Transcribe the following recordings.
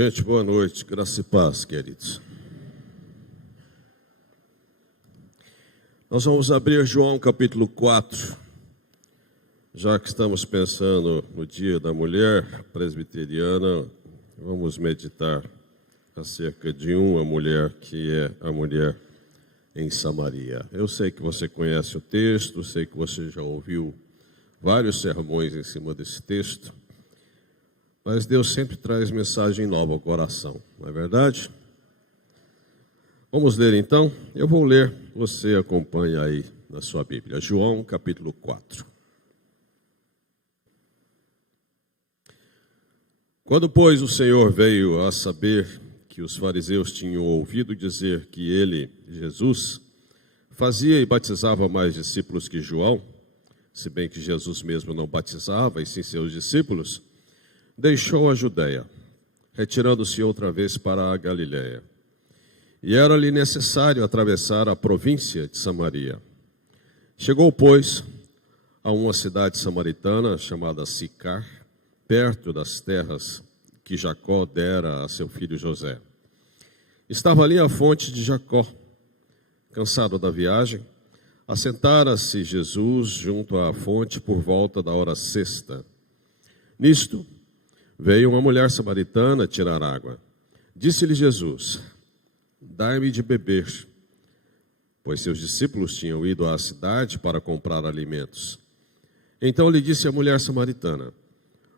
Gente, boa noite, graça e paz, queridos. Nós vamos abrir João capítulo 4, já que estamos pensando no Dia da Mulher Presbiteriana, vamos meditar acerca de uma mulher que é a mulher em Samaria. Eu sei que você conhece o texto, sei que você já ouviu vários sermões em cima desse texto, mas Deus sempre traz mensagem nova ao coração, não é verdade? Vamos ler então? Eu vou ler, você acompanha aí na sua Bíblia. João capítulo 4. Quando, pois, o Senhor veio a saber que os fariseus tinham ouvido dizer que ele, Jesus, fazia e batizava mais discípulos que João, se bem que Jesus mesmo não batizava, e sim seus discípulos, deixou a Judeia, retirando-se outra vez para a Galiléia. E era-lhe necessário atravessar a província de Samaria. Chegou, pois, a uma cidade samaritana chamada Sicar, perto das terras que Jacó dera a seu filho José. Estava ali a fonte de Jacó. Cansado da viagem, assentara-se Jesus junto à fonte por volta da hora sexta. Nisto, veio uma mulher samaritana tirar água. Disse-lhe Jesus: dai-me de beber, pois seus discípulos tinham ido à cidade para comprar alimentos. Então lhe disse a mulher samaritana: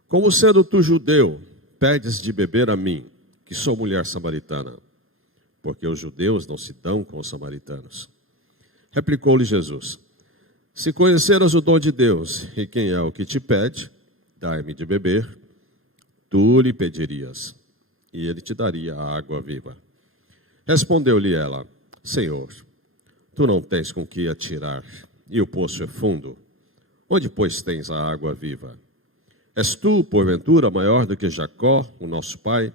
como sendo tu judeu, pedes de beber a mim, que sou mulher samaritana? Porque os judeus não se dão com os samaritanos. Replicou-lhe Jesus: se conheceras o dom de Deus, e quem é o que te pede, dai-me de beber, tu lhe pedirias, e ele te daria a água viva. Respondeu-lhe ela: Senhor, tu não tens com que atirar, e o poço é fundo. Onde, pois, tens a água viva? És tu, porventura, maior do que Jacó, o nosso pai,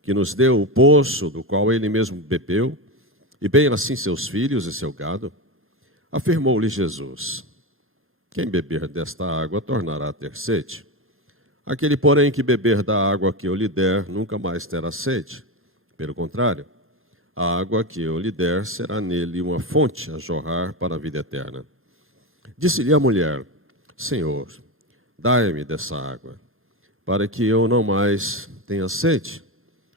que nos deu o poço do qual ele mesmo bebeu, e bem assim seus filhos e seu gado? Afirmou-lhe Jesus: quem beber desta água tornará a ter sede. Aquele, porém, que beber da água que eu lhe der, nunca mais terá sede. Pelo contrário, a água que eu lhe der será nele uma fonte a jorrar para a vida eterna. Disse-lhe a mulher: Senhor, dai-me dessa água, para que eu não mais tenha sede,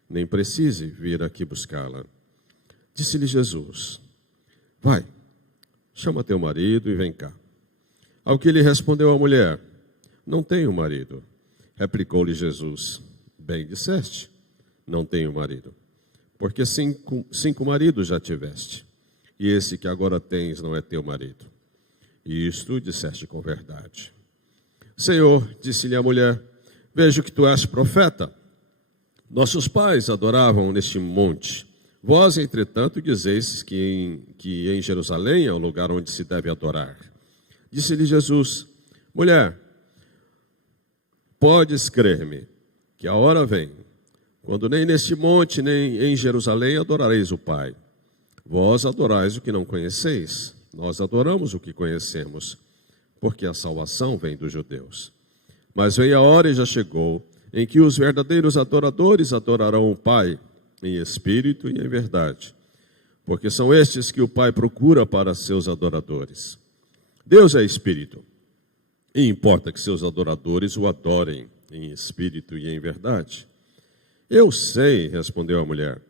nem precise vir aqui buscá-la. Disse-lhe Jesus: vai, chama teu marido e vem cá. Ao que lhe respondeu a mulher: não tenho marido. Replicou-lhe Jesus: bem disseste, não tenho marido, porque cinco maridos já tiveste, e esse que agora tens não é teu marido. E isto disseste com verdade. Senhor, disse-lhe a mulher, vejo que tu és profeta. Nossos pais adoravam neste monte. Vós, entretanto, dizeis que em Jerusalém é o lugar onde se deve adorar. Disse-lhe Jesus: mulher, podes crer-me, que a hora vem, quando nem neste monte, nem em Jerusalém adorareis o Pai. Vós adorais o que não conheceis, nós adoramos o que conhecemos, porque a salvação vem dos judeus. Mas vem a hora, e já chegou, em que os verdadeiros adoradores adorarão o Pai, em espírito e em verdade, porque são estes que o Pai procura para seus adoradores. Deus é espírito, e importa que seus adoradores o adorem em espírito e em verdade. Eu sei, respondeu a mulher,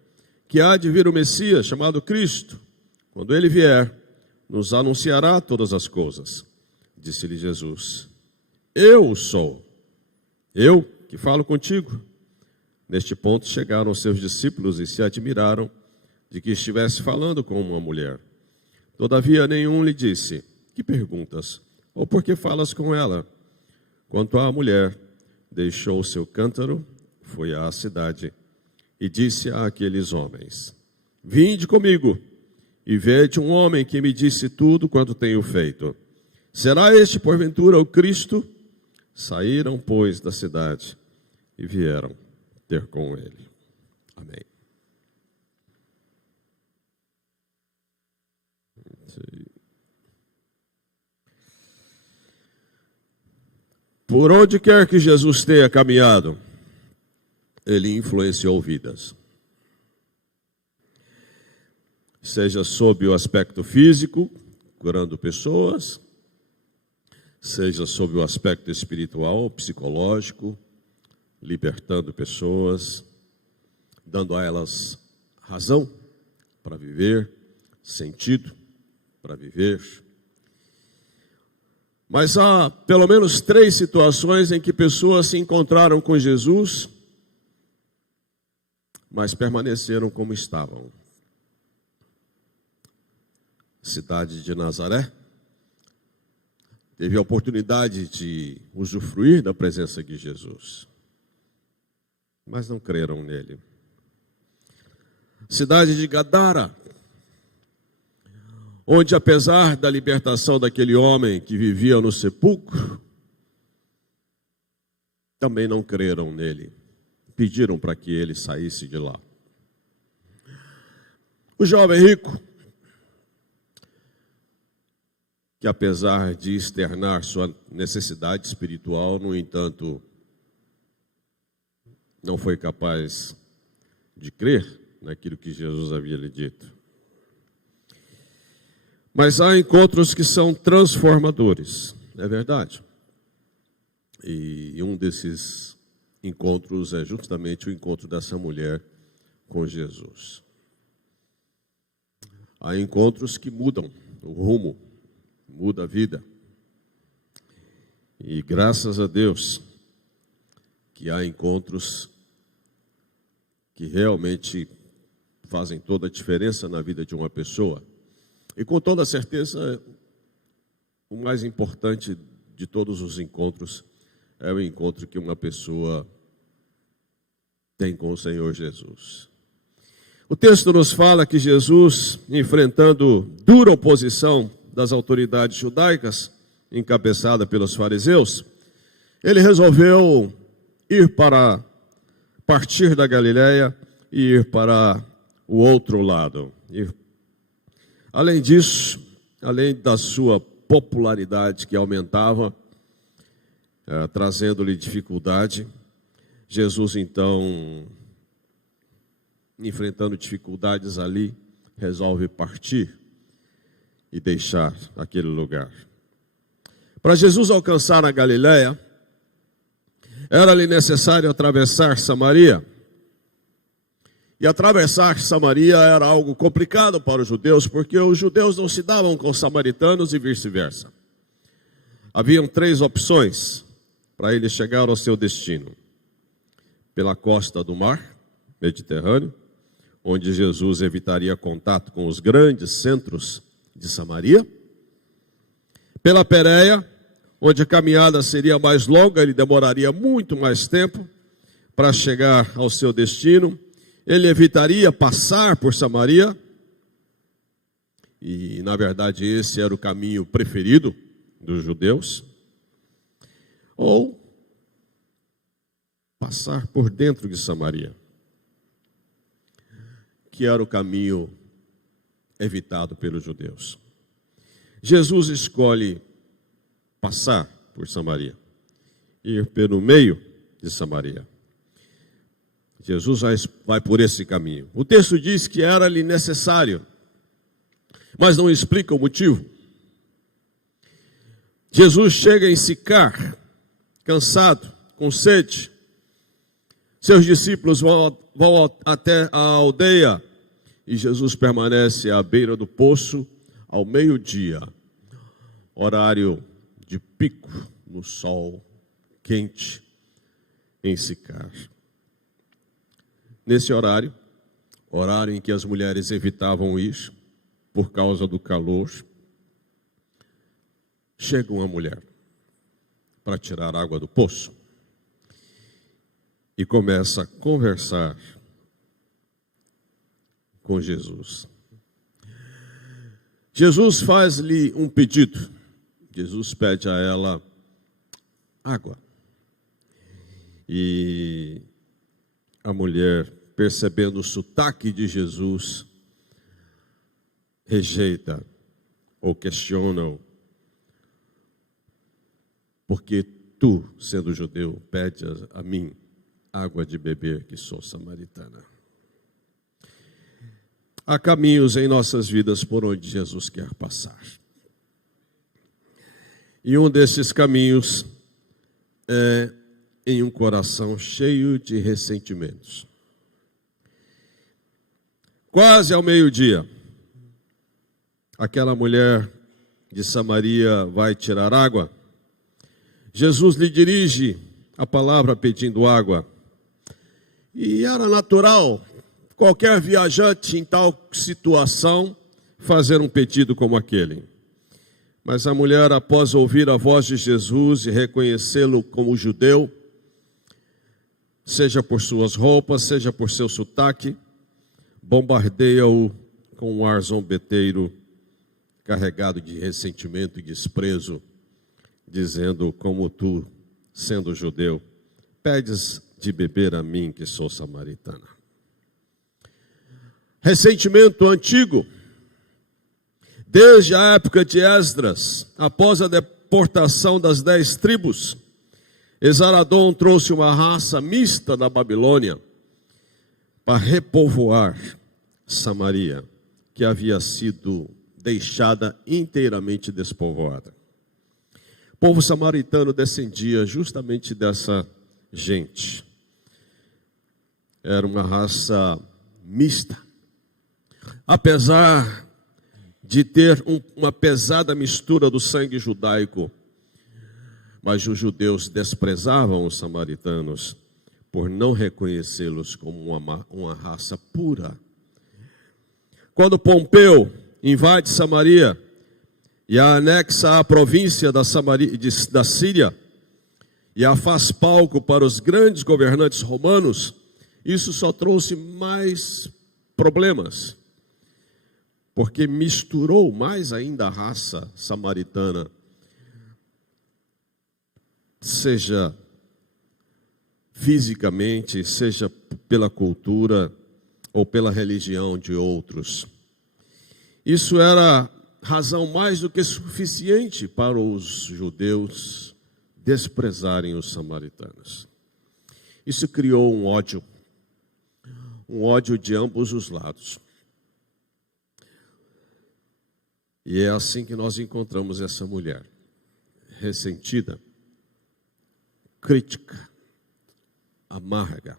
que há de vir o Messias, chamado Cristo. Quando ele vier, nos anunciará todas as coisas. Disse-lhe Jesus: eu sou, eu que falo contigo. Neste ponto chegaram seus discípulos e se admiraram de que estivesse falando com uma mulher. Todavia nenhum lhe disse: que perguntas? Ou por que falas com ela? Quanto à mulher, deixou o seu cântaro, foi à cidade e disse àqueles homens: vinde comigo e vede um homem que me disse tudo quanto tenho feito. Será este, porventura, o Cristo? Saíram, pois, da cidade e vieram ter com ele. Amém. Por onde quer que Jesus tenha caminhado, ele influenciou vidas. Seja sob o aspecto físico, curando pessoas, seja sob o aspecto espiritual, psicológico, libertando pessoas, dando a elas razão para viver, sentido para viver. Mas há pelo menos 3 situações em que pessoas se encontraram com Jesus, mas permaneceram como estavam. Cidade de Nazaré teve a oportunidade de usufruir da presença de Jesus, mas não creram nele. Cidade de Gadara, onde apesar da libertação daquele homem que vivia no sepulcro, também não creram nele, pediram para que ele saísse de lá. O jovem rico, que apesar de externar sua necessidade espiritual, no entanto, não foi capaz de crer naquilo que Jesus havia lhe dito. Mas há encontros que são transformadores, é verdade. E um desses encontros é justamente o encontro dessa mulher com Jesus. Há encontros que mudam o rumo, muda a vida. E graças a Deus que há encontros que realmente fazem toda a diferença na vida de uma pessoa. E com toda certeza, o mais importante de todos os encontros é o encontro que uma pessoa tem com o Senhor Jesus. O texto nos fala que Jesus, enfrentando dura oposição das autoridades judaicas, encabeçada pelos fariseus, ele resolveu partir da Galileia e ir para o outro lado. Além disso, além da sua popularidade que aumentava, trazendo-lhe dificuldade, Jesus então, enfrentando dificuldades ali, resolve partir e deixar aquele lugar. Para Jesus alcançar a Galileia, era-lhe necessário atravessar Samaria. E atravessar Samaria era algo complicado para os judeus, porque os judeus não se davam com os samaritanos e vice-versa. Haviam 3 opções para ele chegar ao seu destino. Pela costa do mar Mediterrâneo, onde Jesus evitaria contato com os grandes centros de Samaria. Pela Pérea, onde a caminhada seria mais longa, ele demoraria muito mais tempo para chegar ao seu destino. Ele evitaria passar por Samaria, e na verdade esse era o caminho preferido dos judeus, ou passar por dentro de Samaria, que era o caminho evitado pelos judeus. Jesus escolhe passar por Samaria, ir pelo meio de Samaria. Jesus vai por esse caminho. O texto diz que era-lhe necessário, mas não explica o motivo. Jesus chega em Sicar, cansado, com sede. Seus discípulos vão até a aldeia e Jesus permanece à beira do poço ao meio-dia, horário de pico no sol quente em Sicar. Nesse horário em que as mulheres evitavam ir por causa do calor, chega uma mulher para tirar água do poço e começa a conversar com Jesus. Jesus faz-lhe um pedido. Jesus pede a ela água. E a mulher, percebendo o sotaque de Jesus, rejeita ou questiona-o. Porque tu, sendo judeu, pedes a mim água de beber, que sou samaritana. Há caminhos em nossas vidas por onde Jesus quer passar. E um desses caminhos é em um coração cheio de ressentimentos. Quase ao meio-dia, aquela mulher de Samaria vai tirar água. Jesus lhe dirige a palavra pedindo água. E era natural qualquer viajante em tal situação fazer um pedido como aquele. Mas a mulher, após ouvir a voz de Jesus e reconhecê-lo como judeu, seja por suas roupas, seja por seu sotaque, bombardeia-o com um ar zombeteiro, carregado de ressentimento e desprezo, dizendo: como tu, sendo judeu, pedes de beber a mim, que sou samaritana. Ressentimento antigo, desde a época de Esdras, após a deportação das 10 tribos, Esarhaddon trouxe uma raça mista da Babilônia para repovoar Samaria, que havia sido deixada inteiramente despovoada. O povo samaritano descendia justamente dessa gente. Era uma raça mista. Apesar de ter uma pesada mistura do sangue judaico, mas os judeus desprezavam os samaritanos por não reconhecê-los como uma raça pura. Quando Pompeu invade Samaria e a anexa à província da Síria e a faz palco para os grandes governantes romanos, isso só trouxe mais problemas, porque misturou mais ainda a raça samaritana, seja fisicamente, seja pela cultura ou pela religião de outros. Isso era razão mais do que suficiente para os judeus desprezarem os samaritanos. Isso criou um ódio de ambos os lados. E é assim que nós encontramos essa mulher, ressentida, crítica, amarga.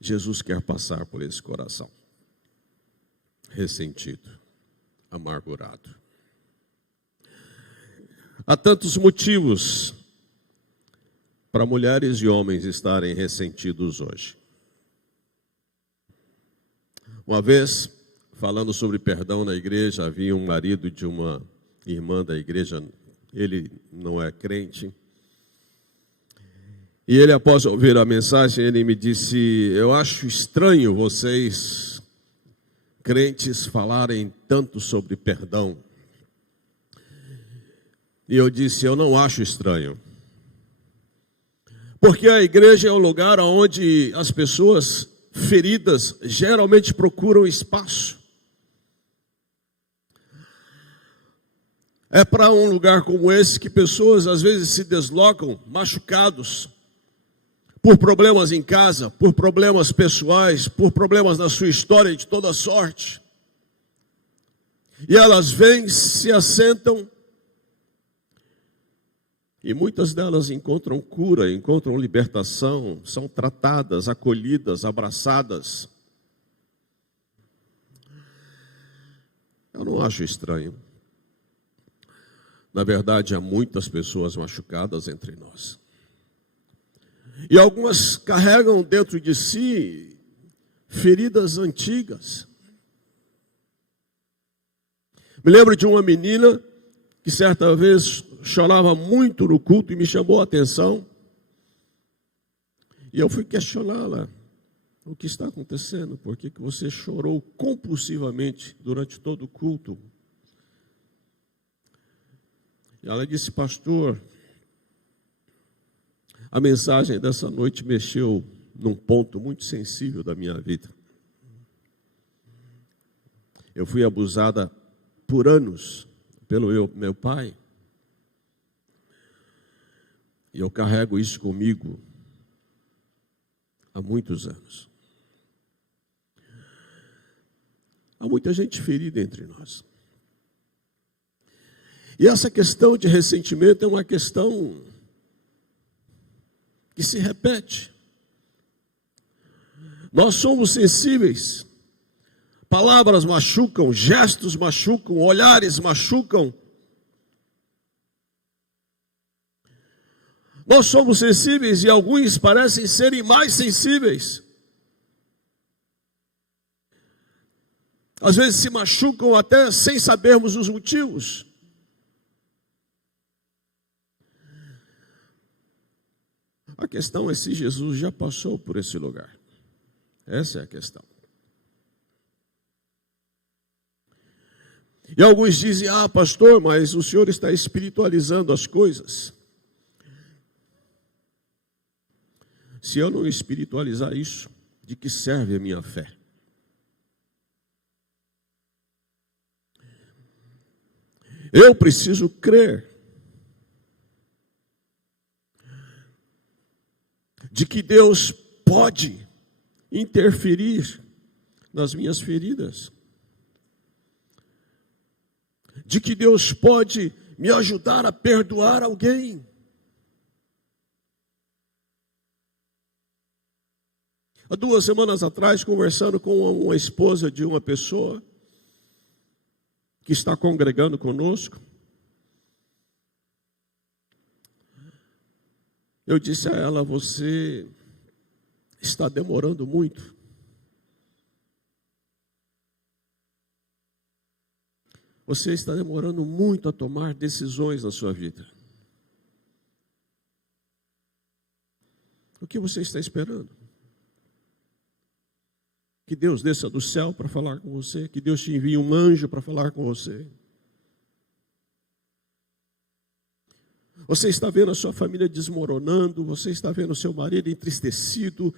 Jesus quer passar por esse coração, ressentido, amargurado. Há tantos motivos para mulheres e homens estarem ressentidos hoje. Uma vez, falando sobre perdão na igreja, havia um marido de uma irmã da igreja, ele não é crente, e ele, após ouvir a mensagem, ele me disse: eu acho estranho vocês, crentes, falarem tanto sobre perdão. E eu disse: eu não acho estranho, porque a igreja é um lugar onde as pessoas feridas geralmente procuram espaço. É para um lugar como esse que pessoas às vezes se deslocam machucados por problemas em casa, por problemas pessoais, por problemas na sua história de toda sorte. E elas vêm, se assentam, e muitas delas encontram cura, encontram libertação, são tratadas, acolhidas, abraçadas. Eu não acho estranho. Na verdade, há muitas pessoas machucadas entre nós. E algumas carregam dentro de si feridas antigas. Me lembro de uma menina que certa vez chorava muito no culto e me chamou a atenção. E eu fui questioná-la: o que está acontecendo? Por que você chorou compulsivamente durante todo o culto? E ela disse: pastor, a mensagem dessa noite mexeu num ponto muito sensível da minha vida. Eu fui abusada por anos pelo meu pai. E eu carrego isso comigo há muitos anos. Há muita gente ferida entre nós. E essa questão de ressentimento é uma questão que se repete. Nós somos sensíveis. Palavras machucam, gestos machucam, olhares machucam. Nós somos sensíveis e alguns parecem serem mais sensíveis. Às vezes se machucam até sem sabermos os motivos. A questão é se Jesus já passou por esse lugar. Essa é a questão. E alguns dizem, pastor, mas o senhor está espiritualizando as coisas. Se eu não espiritualizar isso, de que serve a minha fé? Eu preciso crer de que Deus pode interferir nas minhas feridas, de que Deus pode me ajudar a perdoar alguém. Há 2 semanas atrás, conversando com uma esposa de uma pessoa que está congregando conosco, eu disse a ela, você está demorando muito. Você está demorando muito a tomar decisões na sua vida. O que você está esperando? Que Deus desça do céu para falar com você, que Deus te envie um anjo para falar com você. Você está vendo a sua família desmoronando, você está vendo o seu marido entristecido.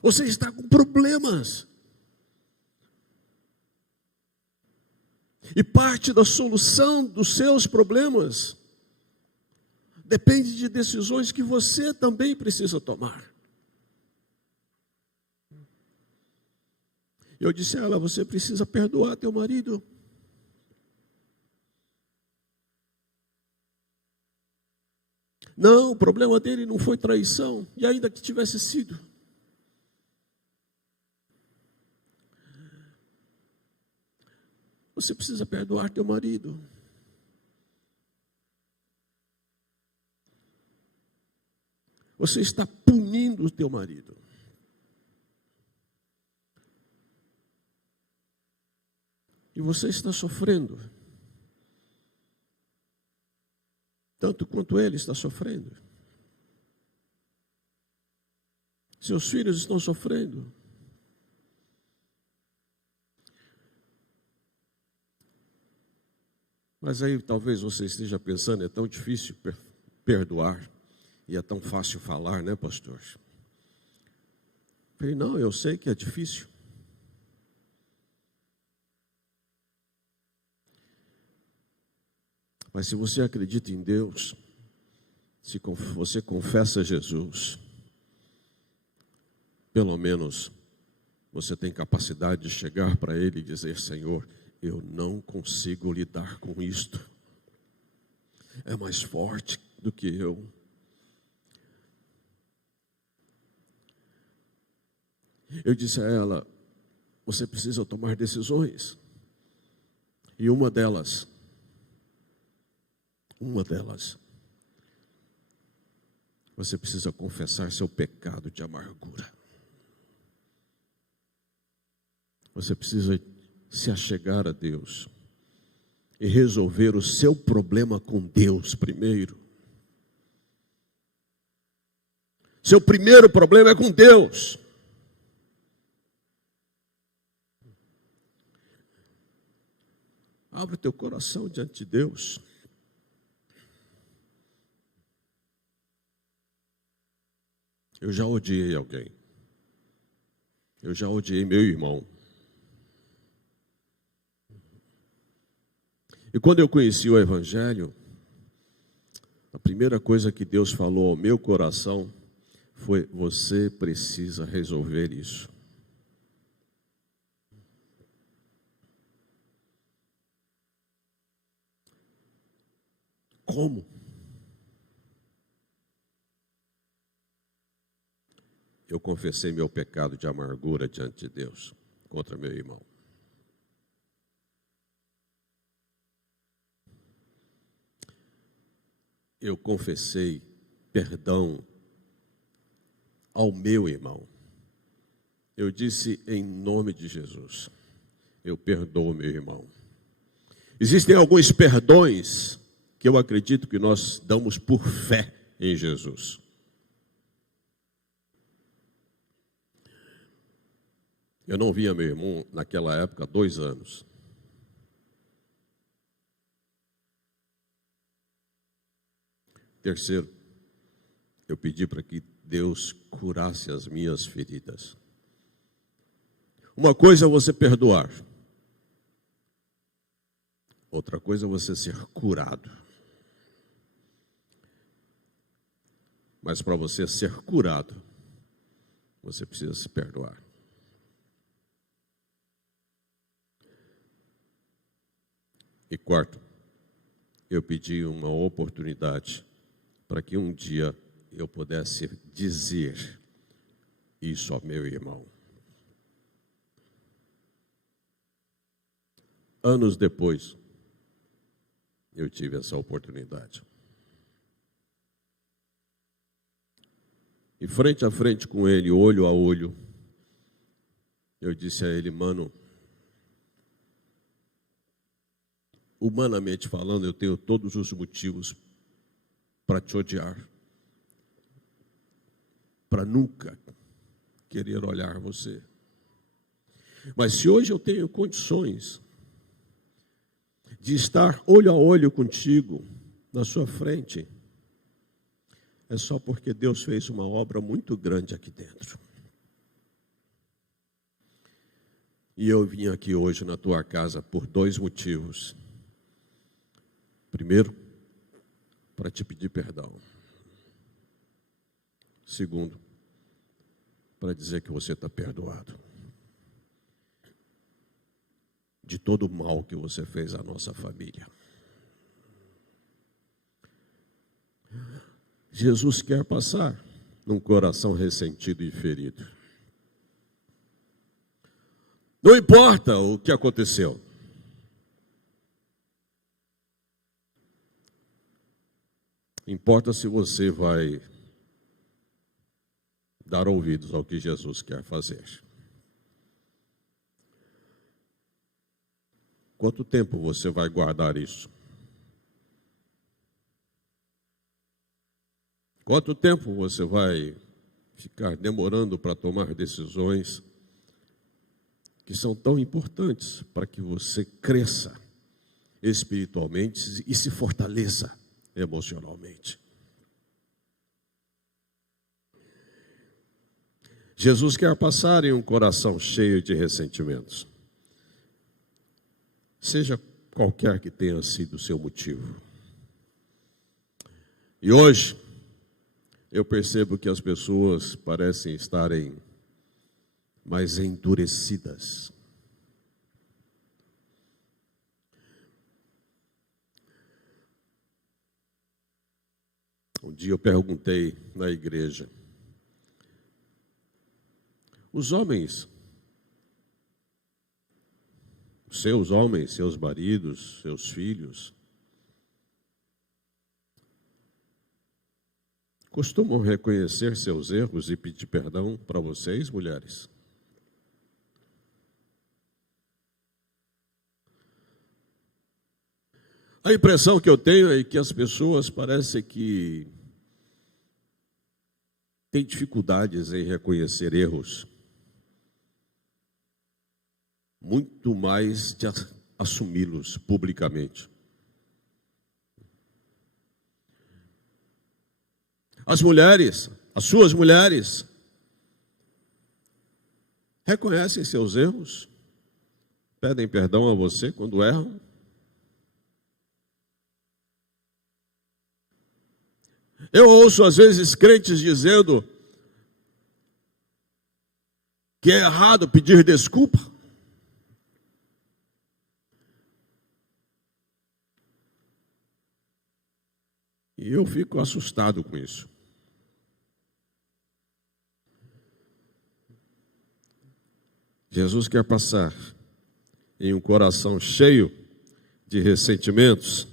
Você está com problemas. E parte da solução dos seus problemas depende de decisões que você também precisa tomar. Eu disse a ela, você precisa perdoar teu marido. Não, o problema dele não foi traição, e ainda que tivesse sido. Você precisa perdoar teu marido. Você está punindo o teu marido. E você está sofrendo. Tanto quanto ele está sofrendo. Seus filhos estão sofrendo. Mas aí talvez você esteja pensando, é tão difícil perdoar. E é tão fácil falar, né, pastor? Eu falei, não, eu sei que é difícil. Mas se você acredita em Deus, se você confessa Jesus, pelo menos você tem capacidade de chegar para Ele e dizer, Senhor, eu não consigo lidar com isto. É mais forte do que eu. Eu disse a ela, você precisa tomar decisões. E uma delas, você precisa confessar seu pecado de amargura. Você precisa se achegar a Deus e resolver o seu problema com Deus primeiro. Seu primeiro problema é com Deus. Abre o teu coração diante de Deus. Eu já odiei alguém. Eu já odiei meu irmão. E quando eu conheci o Evangelho, a primeira coisa que Deus falou ao meu coração foi: você precisa resolver isso. Como? Eu confessei meu pecado de amargura diante de Deus contra meu irmão. Eu confessei perdão ao meu irmão. Eu disse: em nome de Jesus, eu perdoo meu irmão. Existem alguns perdões que eu acredito que nós damos por fé em Jesus. Eu não via meu irmão naquela época há 2 anos. Terceiro, eu pedi para que Deus curasse as minhas feridas. Uma coisa é você perdoar. Outra coisa é você ser curado. Mas para você ser curado, você precisa se perdoar. E quarto, eu pedi uma oportunidade para que um dia eu pudesse dizer isso ao meu irmão. Anos depois, eu tive essa oportunidade. E frente a frente com ele, olho a olho, eu disse a ele: mano, humanamente falando, eu tenho todos os motivos para te odiar, para nunca querer olhar você. Mas se hoje eu tenho condições de estar olho a olho contigo, na sua frente, é só porque Deus fez uma obra muito grande aqui dentro. E eu vim aqui hoje na tua casa por 2 motivos. Primeiro, para te pedir perdão. Segundo, para dizer que você está perdoado de todo o mal que você fez à nossa família. Jesus quer passar num coração ressentido e ferido. Não importa o que aconteceu. Importa se você vai dar ouvidos ao que Jesus quer fazer. Quanto tempo você vai guardar isso? Quanto tempo você vai ficar demorando para tomar decisões que são tão importantes para que você cresça espiritualmente e se fortaleça emocionalmente? Jesus quer passar em um coração cheio de ressentimentos, seja qualquer que tenha sido o seu motivo. E hoje, eu percebo que as pessoas parecem estarem mais endurecidas. Um dia eu perguntei na igreja: os homens, seus homens, seus maridos, seus filhos, costumam reconhecer seus erros e pedir perdão para vocês, mulheres? A impressão que eu tenho é que as pessoas parecem que têm dificuldades em reconhecer erros, muito mais de assumi-los publicamente. As mulheres, as suas mulheres, reconhecem seus erros, pedem perdão a você quando erram. Eu ouço às vezes crentes dizendo que é errado pedir desculpa. E eu fico assustado com isso. Jesus quer passar em um coração cheio de ressentimentos.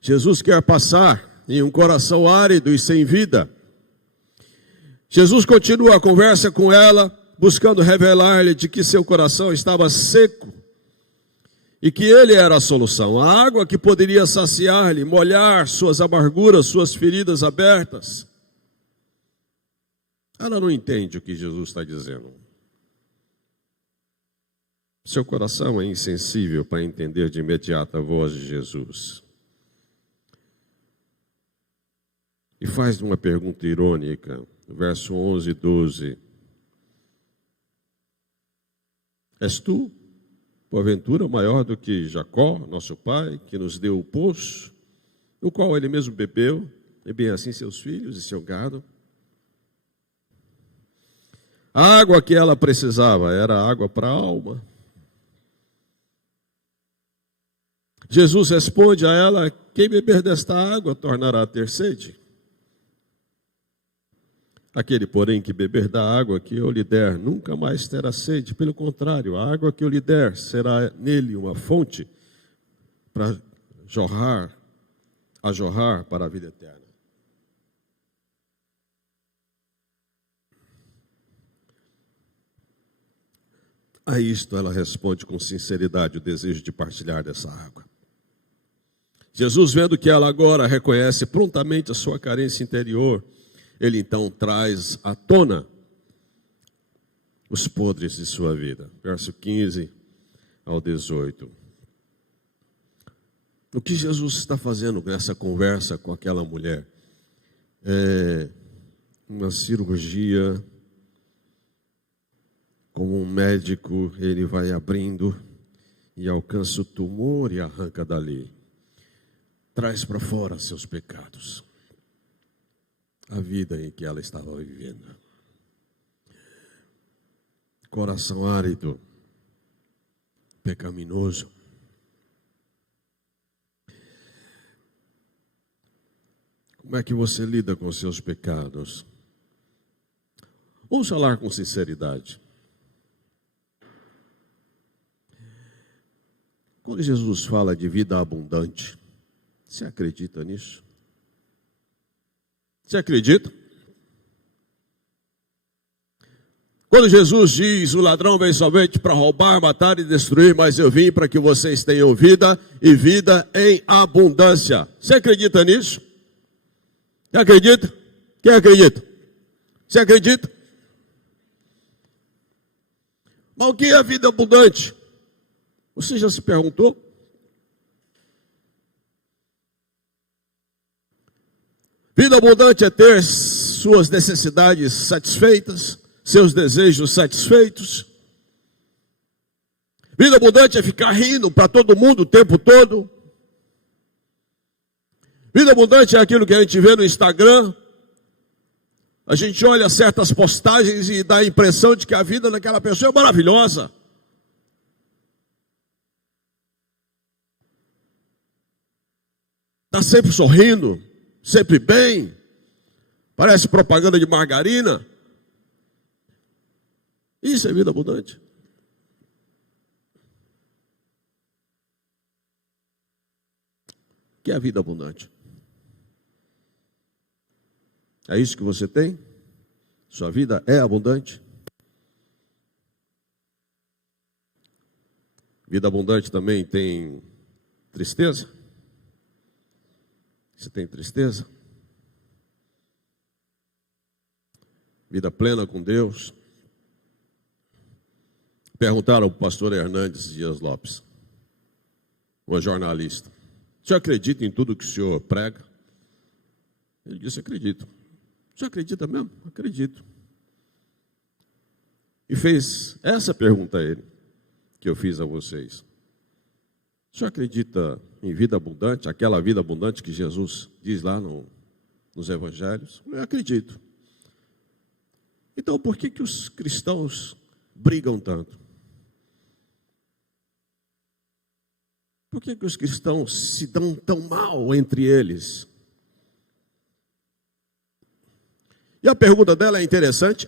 Jesus quer passar em um coração árido e sem vida. Jesus continua a conversa com ela, buscando revelar-lhe de que seu coração estava seco e que ele era a solução, a água que poderia saciar-lhe, molhar suas amarguras, suas feridas abertas. Ela não entende o que Jesus está dizendo. Seu coração é insensível para entender de imediato a voz de Jesus. E faz uma pergunta irônica, verso 11 e 12. És tu, porventura, maior do que Jacó, nosso pai, que nos deu o poço, no qual ele mesmo bebeu, e bem assim seus filhos e seu gado? A água que ela precisava era água para a alma. Jesus responde a ela: quem beber desta água tornará a ter sede. Aquele, porém, que beber da água que eu lhe der, nunca mais terá sede. Pelo contrário, a água que eu lhe der será nele uma fonte para jorrar para a vida eterna. A isto ela responde com sinceridade o desejo de partilhar dessa água. Jesus, vendo que ela agora reconhece prontamente a sua carência interior, ele então traz à tona os podres de sua vida. Verso 15 ao 18. O que Jesus está fazendo nessa conversa com aquela mulher? É uma cirurgia. Como um médico, ele vai abrindo e alcança o tumor e arranca dali. Traz para fora seus pecados. A vida em que ela estava vivendo. Coração árido, pecaminoso. Como é que você lida com os seus pecados? Vamos falar com sinceridade. Quando Jesus fala de vida abundante, você acredita nisso? Você acredita? Quando Jesus diz, o ladrão vem somente para roubar, matar e destruir, mas eu vim para que vocês tenham vida e vida em abundância. Você acredita nisso? Você acredita? Quem acredita? Você acredita? Mas o que é a vida abundante? Você já se perguntou? Vida abundante é ter suas necessidades satisfeitas, seus desejos satisfeitos. Vida abundante é ficar rindo para todo mundo o tempo todo. Vida abundante é aquilo que a gente vê no Instagram. A gente olha certas postagens e dá a impressão de que a vida daquela pessoa é maravilhosa. Está sempre sorrindo, sempre bem, parece propaganda de margarina. Isso é vida abundante. O que é a vida abundante? É isso que você tem? Sua vida é abundante? Vida abundante também tem tristeza? Você tem tristeza? Vida plena com Deus? Perguntaram para o pastor Hernandes Dias Lopes, uma jornalista: o senhor acredita em tudo que o senhor prega? Ele disse: acredito. O senhor acredita mesmo? Acredito. E fez essa pergunta a ele, que eu fiz a vocês: o senhor acredita em vida abundante, aquela vida abundante que Jesus diz lá no nos evangelhos? Eu acredito. Então, por que os cristãos brigam tanto? Por que os cristãos se dão tão mal entre eles? E a pergunta dela é interessante.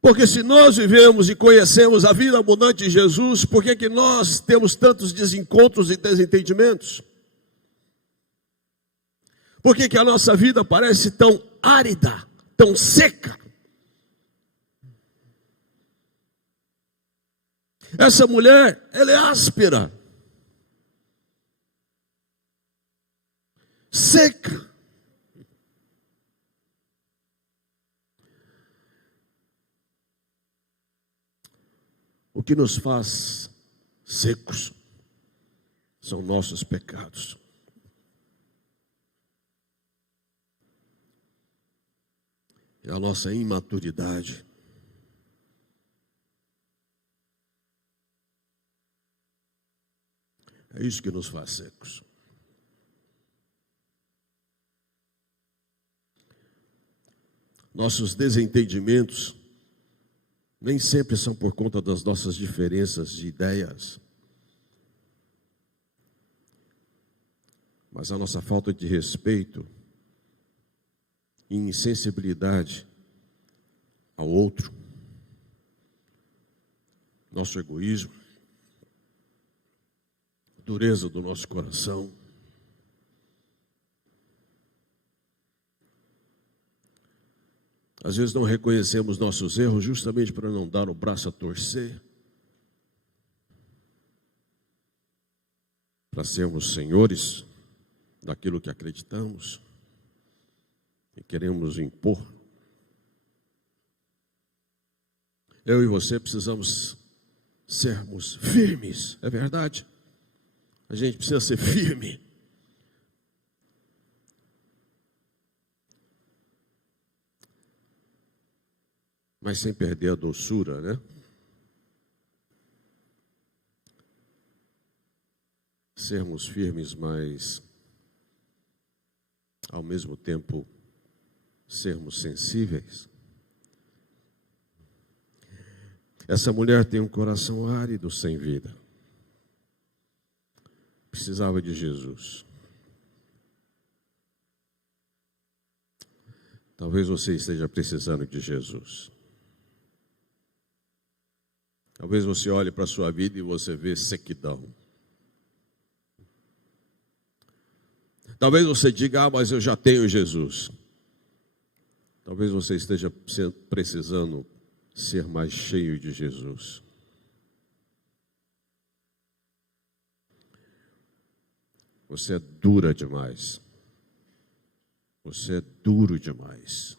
Porque se nós vivemos e conhecemos a vida abundante de Jesus, por que nós temos tantos desencontros e desentendimentos? Por que a nossa vida parece tão árida, tão seca? Essa mulher, ela é áspera, seca. O que nos faz secos são nossos pecados. É a nossa imaturidade. É isso que nos faz secos. Nossos desentendimentos nem sempre são por conta das nossas diferenças de ideias, mas a nossa falta de respeito e insensibilidade ao outro, nosso egoísmo, dureza do nosso coração. Às vezes não reconhecemos nossos erros justamente para não dar o braço a torcer, para sermos senhores daquilo que acreditamos e queremos impor. Eu e você precisamos sermos firmes, é verdade? A gente precisa ser firme. Mas sem perder a doçura, né? Sermos firmes, mas ao mesmo tempo sermos sensíveis. Essa mulher tem um coração árido, sem vida. Precisava de Jesus. Talvez você esteja precisando de Jesus. Talvez você olhe para a sua vida e você vê sequidão. Talvez você diga, mas eu já tenho Jesus. Talvez você esteja precisando ser mais cheio de Jesus. Você é dura demais. Você é duro demais.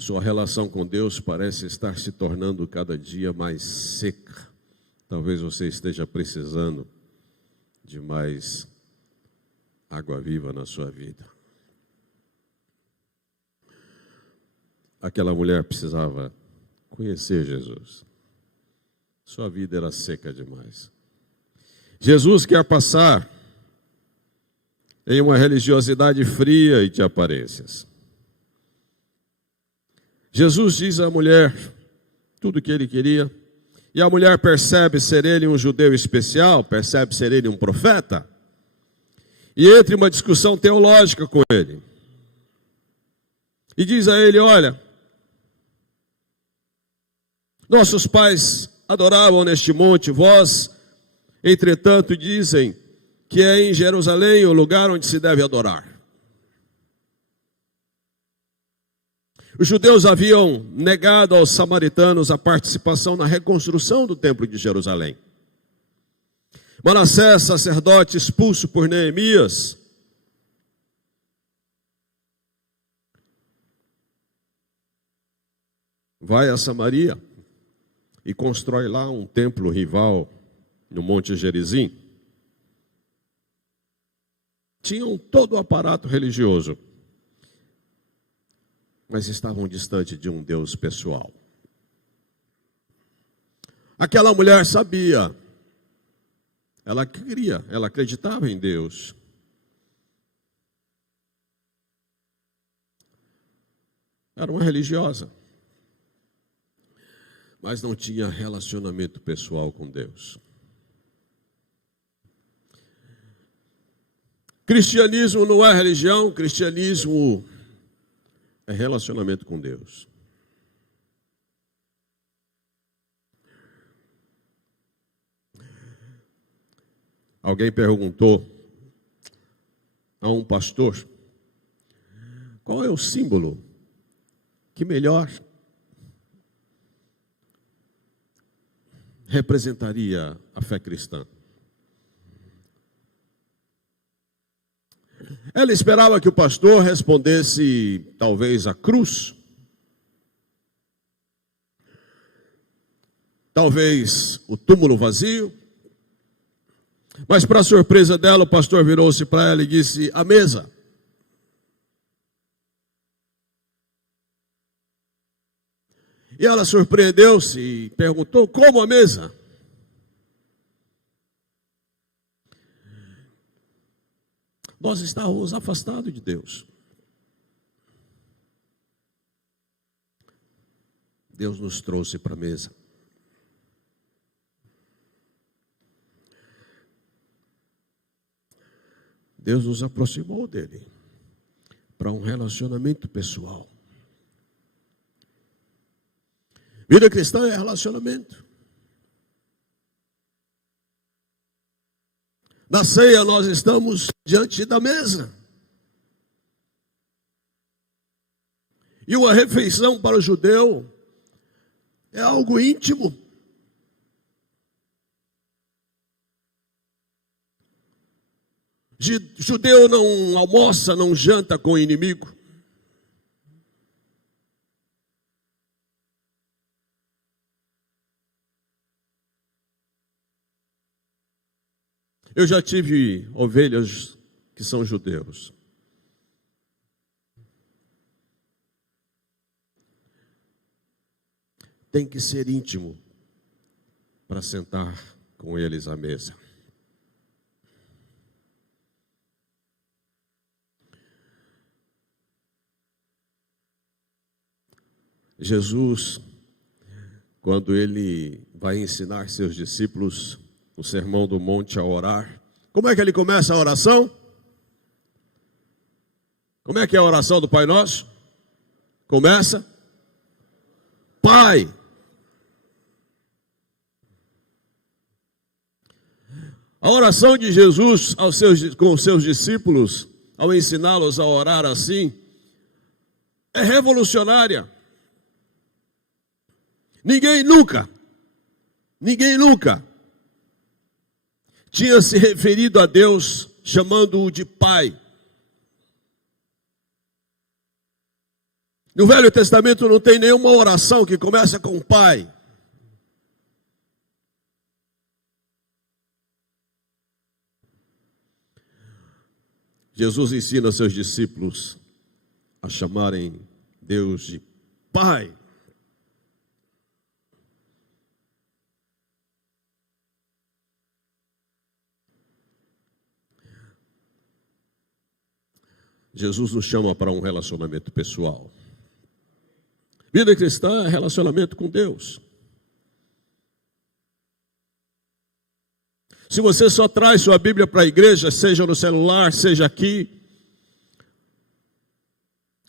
Sua relação com Deus parece estar se tornando cada dia mais seca. Talvez você esteja precisando de mais água viva na sua vida. Aquela mulher precisava conhecer Jesus. Sua vida era seca demais. Jesus quer passar em uma religiosidade fria e de aparências. Jesus diz à mulher tudo o que ele queria, e a mulher percebe ser ele um judeu especial, percebe ser ele um profeta, e entra em uma discussão teológica com ele. E diz a ele, olha, nossos pais adoravam neste monte, vós, entretanto, dizem que é em Jerusalém o lugar onde se deve adorar. Os judeus haviam negado aos samaritanos a participação na reconstrução do templo de Jerusalém. Manassés, sacerdote expulso por Neemias, vai a Samaria e constrói lá um templo rival no Monte Gerizim. Tinham todo o aparato religioso. mas estavam distante de um Deus pessoal. Aquela mulher sabia, ela queria, ela acreditava em Deus. Era uma religiosa, mas não tinha relacionamento pessoal com Deus. Cristianismo não é religião, cristianismo é relacionamento com Deus. Alguém perguntou a um pastor qual é o símbolo que melhor representaria a fé cristã. Ela esperava que o pastor respondesse, talvez, a cruz, talvez o túmulo vazio, mas para surpresa dela, o pastor virou-se para ela e disse, a mesa. E ela surpreendeu-se e perguntou, como a mesa? Nós estávamos afastados de Deus. Deus nos trouxe para a mesa. Deus nos aproximou dele para um relacionamento pessoal. Vida cristã é relacionamento. Na ceia nós estamos diante da mesa. E uma refeição para o judeu é algo íntimo. Judeu não almoça, não janta com o inimigo. Eu já tive ovelhas que são judeus. Tem que ser íntimo para sentar com eles à mesa. Jesus, quando ele vai ensinar seus discípulos o Sermão do Monte a orar, como é que ele começa a oração? Como é que é a oração do Pai Nosso? Começa, Pai. A oração de Jesus com os seus discípulos, ao ensiná-los a orar assim, é revolucionária. Ninguém nunca tinha se referido a Deus chamando-o de Pai. No Velho Testamento não tem nenhuma oração que começa com Pai. Jesus ensina seus discípulos a chamarem Deus de Pai. Jesus nos chama para um relacionamento pessoal. Vida cristã é relacionamento com Deus. Se você só traz sua Bíblia para a igreja, seja no celular, seja aqui.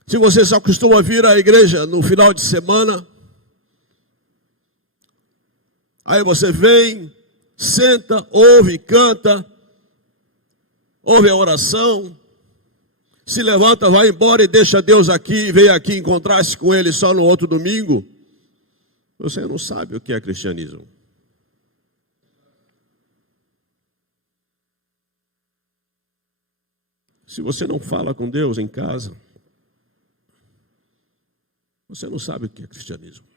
Se você só costuma vir à igreja no final de semana, aí você vem, senta, ouve, canta, ouve a oração, se levanta, vai embora e deixa Deus aqui e vem aqui encontrar-se com Ele só no outro domingo, você não sabe o que é cristianismo. Se você não fala com Deus em casa, você não sabe o que é cristianismo.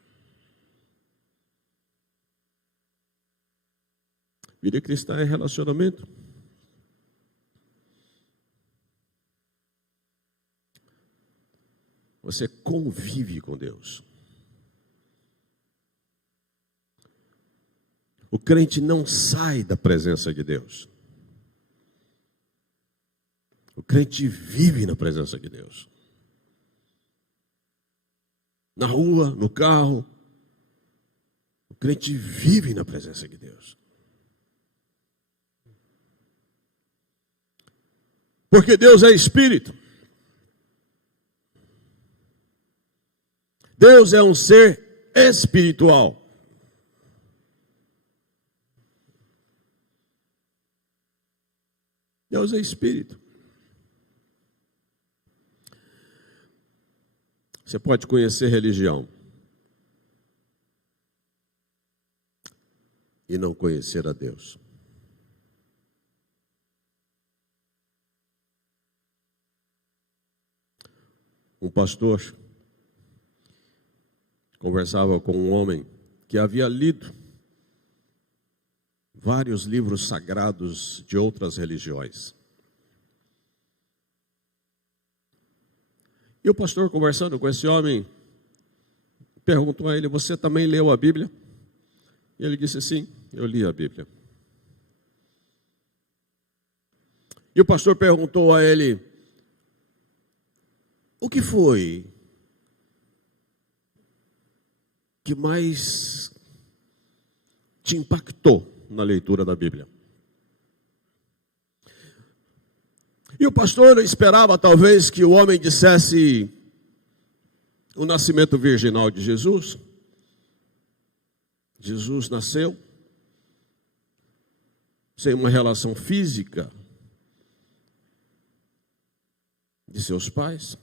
Vida cristã é relacionamento. você convive com Deus. O crente não sai da presença de Deus. O crente vive na presença de Deus. Na rua, no carro, o crente vive na presença de Deus. Porque Deus é espírito. Deus é um ser espiritual. Deus é espírito. Você pode conhecer religião e não conhecer a Deus. Um pastor conversava com um homem que havia lido vários livros sagrados de outras religiões. E o pastor, conversando com esse homem, perguntou a ele: você também leu a Bíblia? E ele disse: sim, eu li a Bíblia. E o pastor perguntou a ele: o que foi que mais te impactou na leitura da Bíblia? E o pastor esperava talvez que o homem dissesse o nascimento virginal de Jesus. Jesus nasceu sem uma relação física de seus pais.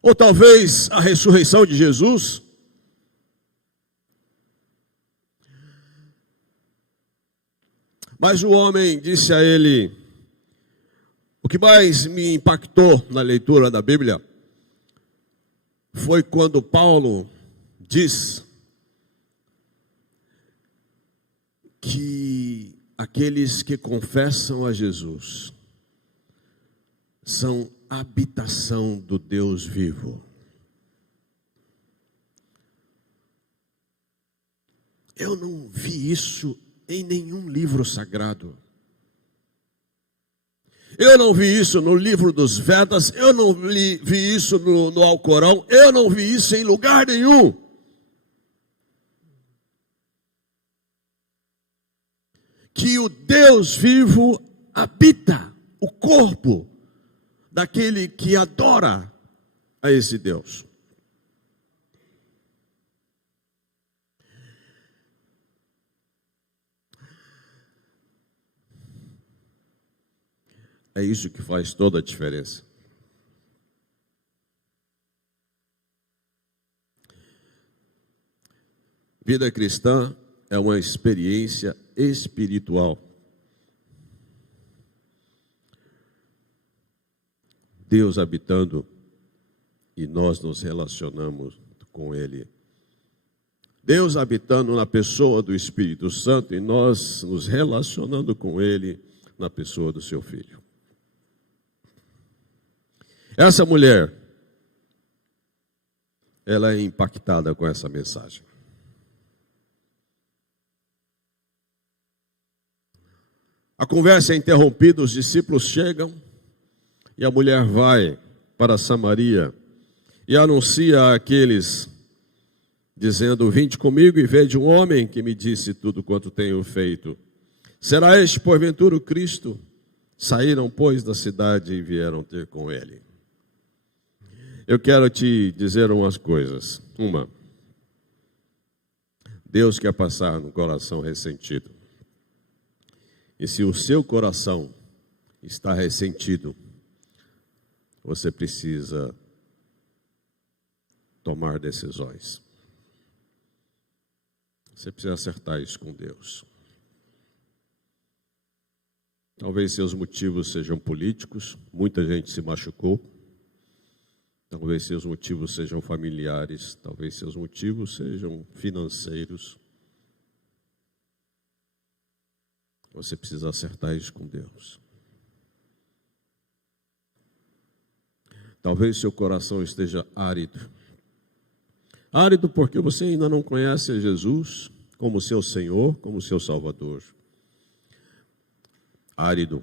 Ou talvez a ressurreição de Jesus. Mas o homem disse a ele: o que mais me impactou na leitura da Bíblia foi quando Paulo diz que aqueles que confessam a Jesus são habitação do Deus vivo. Eu não vi isso em nenhum livro sagrado. Eu não vi isso no livro dos Vedas, eu não vi isso no Alcorão, eu não vi isso em lugar nenhum. Que o Deus vivo habita o corpo daquele que adora a esse Deus. É isso que faz toda a diferença. Vida cristã é uma experiência espiritual. Deus habitando e nós nos relacionamos com Ele. Deus habitando na pessoa do Espírito Santo e nós nos relacionando com Ele na pessoa do seu Filho. Essa mulher, ela é impactada com essa mensagem. A conversa é interrompida, os discípulos chegam e a mulher vai para Samaria e anuncia àqueles, dizendo: vinde comigo e vede um homem que me disse tudo quanto tenho feito. Será este porventura o Cristo? Saíram, pois, da cidade e vieram ter com ele. Eu quero te dizer umas coisas. Uma, Deus quer passar no coração ressentido. E se o seu coração está ressentido, você precisa tomar decisões. Você precisa acertar isso com Deus. Talvez seus motivos sejam políticos, muita gente se machucou. Talvez seus motivos sejam familiares, talvez seus motivos sejam financeiros. Você precisa acertar isso com Deus. Talvez seu coração esteja árido. Árido porque você ainda não conhece a Jesus como seu Senhor, como seu Salvador. Árido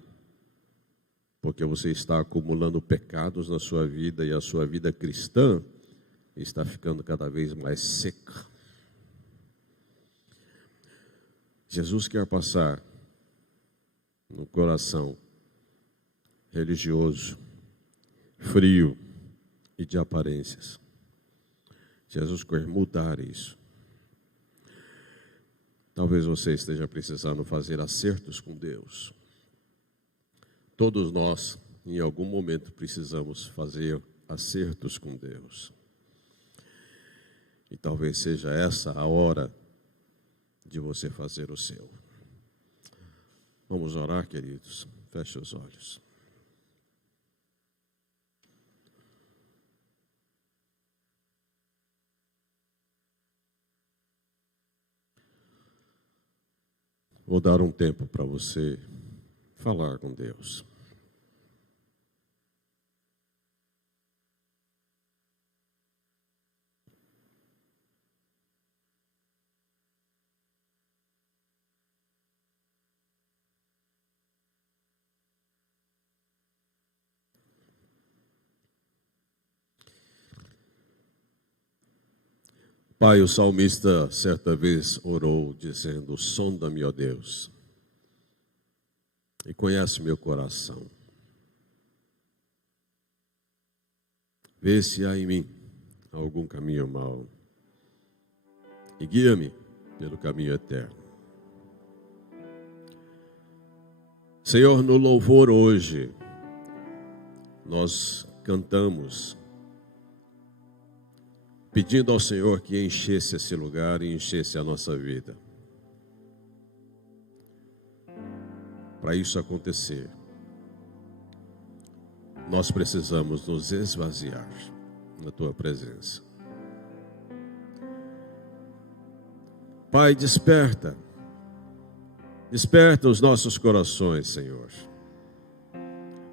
porque você está acumulando pecados na sua vida e a sua vida cristã está ficando cada vez mais seca. Jesus quer passar no coração religioso, frio e de aparências. Jesus quer mudar isso. Talvez você esteja precisando fazer acertos com Deus. Todos nós, em algum momento, precisamos fazer acertos com Deus. E talvez seja essa a hora de você fazer o seu. Vamos orar, queridos. Feche os olhos. Vou dar um tempo para você falar com Deus. Pai, o salmista certa vez orou dizendo: sonda-me, ó Deus, e conhece meu coração. Vê se há em mim algum caminho mau e guia-me pelo caminho eterno. Senhor, no louvor hoje, nós cantamos pedindo ao Senhor que enchesse esse lugar e enchesse a nossa vida. Para isso acontecer, nós precisamos nos esvaziar na Tua presença. Pai, desperta os nossos corações, Senhor.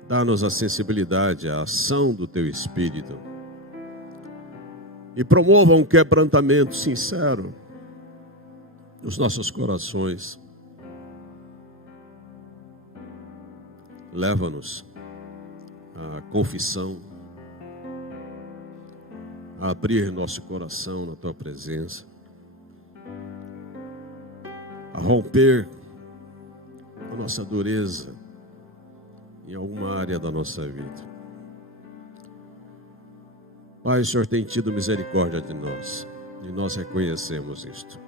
Dá-nos a sensibilidade à ação do Teu Espírito. E promova um quebrantamento sincero nos nossos corações. Leva-nos à confissão, a abrir nosso coração na Tua presença, a romper a nossa dureza em alguma área da nossa vida. Pai, o Senhor tem tido misericórdia de nós, e nós reconhecemos isto.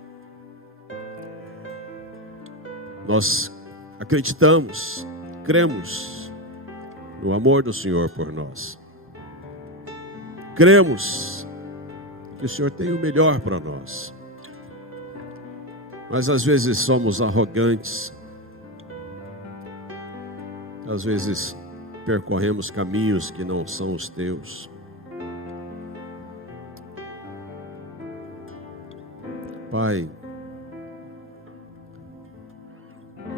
Nós acreditamos, cremos no amor do Senhor por nós. Cremos que o Senhor tem o melhor para nós. Mas às vezes somos arrogantes, às vezes percorremos caminhos que não são os Teus. Pai,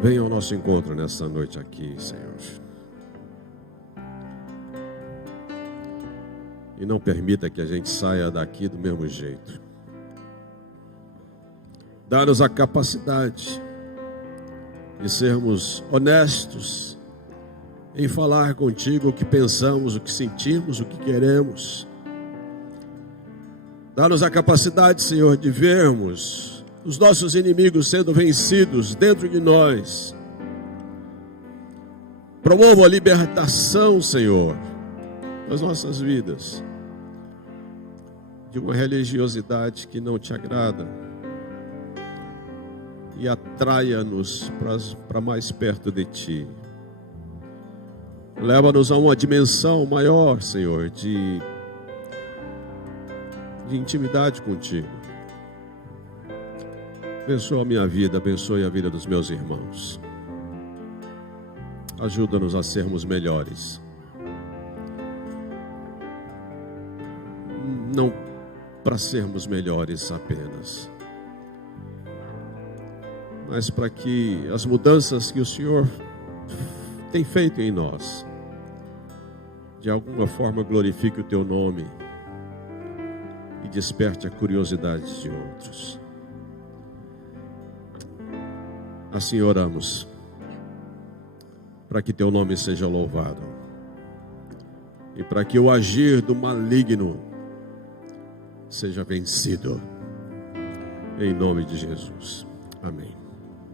venha ao nosso encontro nessa noite aqui, Senhor. E não permita que a gente saia daqui do mesmo jeito. Dá-nos a capacidade de sermos honestos em falar contigo o que pensamos, o que sentimos, o que queremos. Dá-nos a capacidade, Senhor, de vermos os nossos inimigos sendo vencidos dentro de nós. Promova a libertação, Senhor, das nossas vidas, de uma religiosidade que não te agrada, e atraia-nos para mais perto de Ti. Leva-nos a uma dimensão maior, Senhor, de intimidade contigo. Abençoa a minha vida, abençoe a vida dos meus irmãos. Ajuda-nos a sermos melhores. Não para sermos melhores apenas, mas para que as mudanças que o Senhor tem feito em nós, de alguma forma glorifique o teu nome e desperte a curiosidade de outros. Assim oramos, para que teu nome seja louvado e para que o agir do maligno seja vencido, em nome de Jesus. Amém.